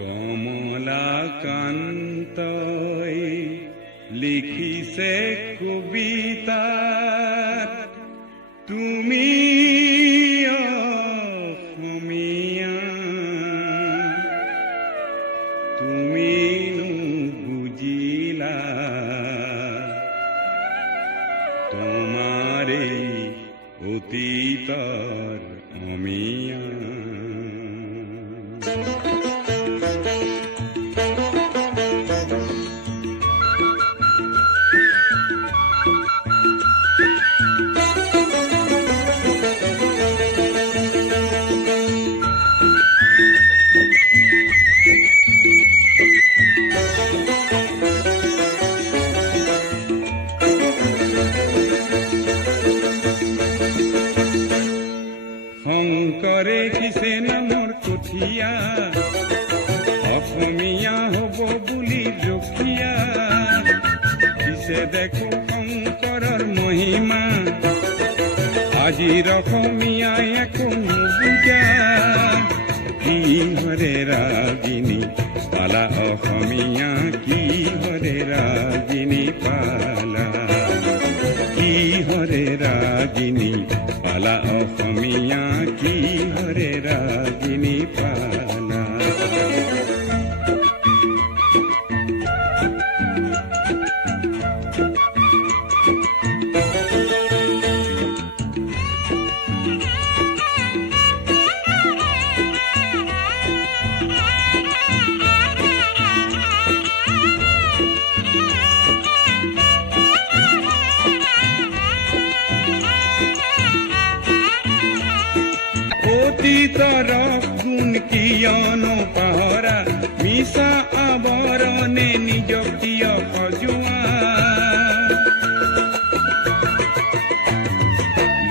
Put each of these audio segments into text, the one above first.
কমলাকান্তই লিখিছে কবিতাত তুমি অসমীয়া তুমিনো বুজিলা তোমাৰ এই অতীতৰ অমিয়া। শংকৰে কিছে নামৰ কঠীয়া অসমীয়া হ'ব বুলি ৰখীয়া পিছে দেখো শংকৰৰ মহিমা আজিৰ অসমীয়াই একো নুবুজা কিহৰে ৰাগিনী পালা অসমীয়া কিহৰে ৰাগিনী পালা কিহৰে ৰাগিনী পালা অসমীয়া কিহৰে ৰাগিনী পালা। অতীতৰ গুণ কিয়নো পাহৰা মিছা আৱৰণে নিজক কিয় সজোৱা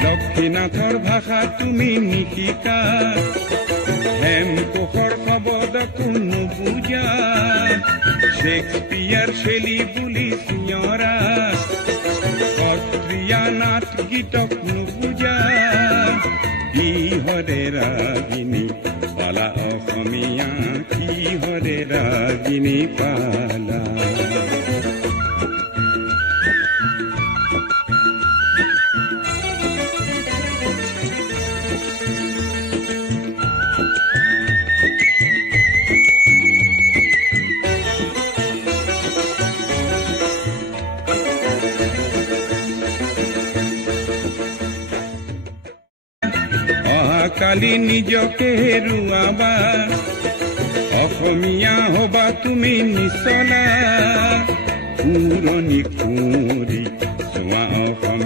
লক্ষ্মীনাথৰ ভাষা তুমি নিশিকা হেমকোষৰ শব্দকো নুবুজা শ্বেক্সপিয়াৰ শৈলী বুলি চিঞৰা সত্ৰীয়া নাট গীতক নুবুজা কিহৰে ৰাগিনী পালা অসমীয়া কিহৰে ৰাগিনী পালা। কালি নিজকে হেৰুৱাবা অসমীয়া হবা তুমি নিচলা পুৰণি কুঁৱৰী চোৱা অসমীয়া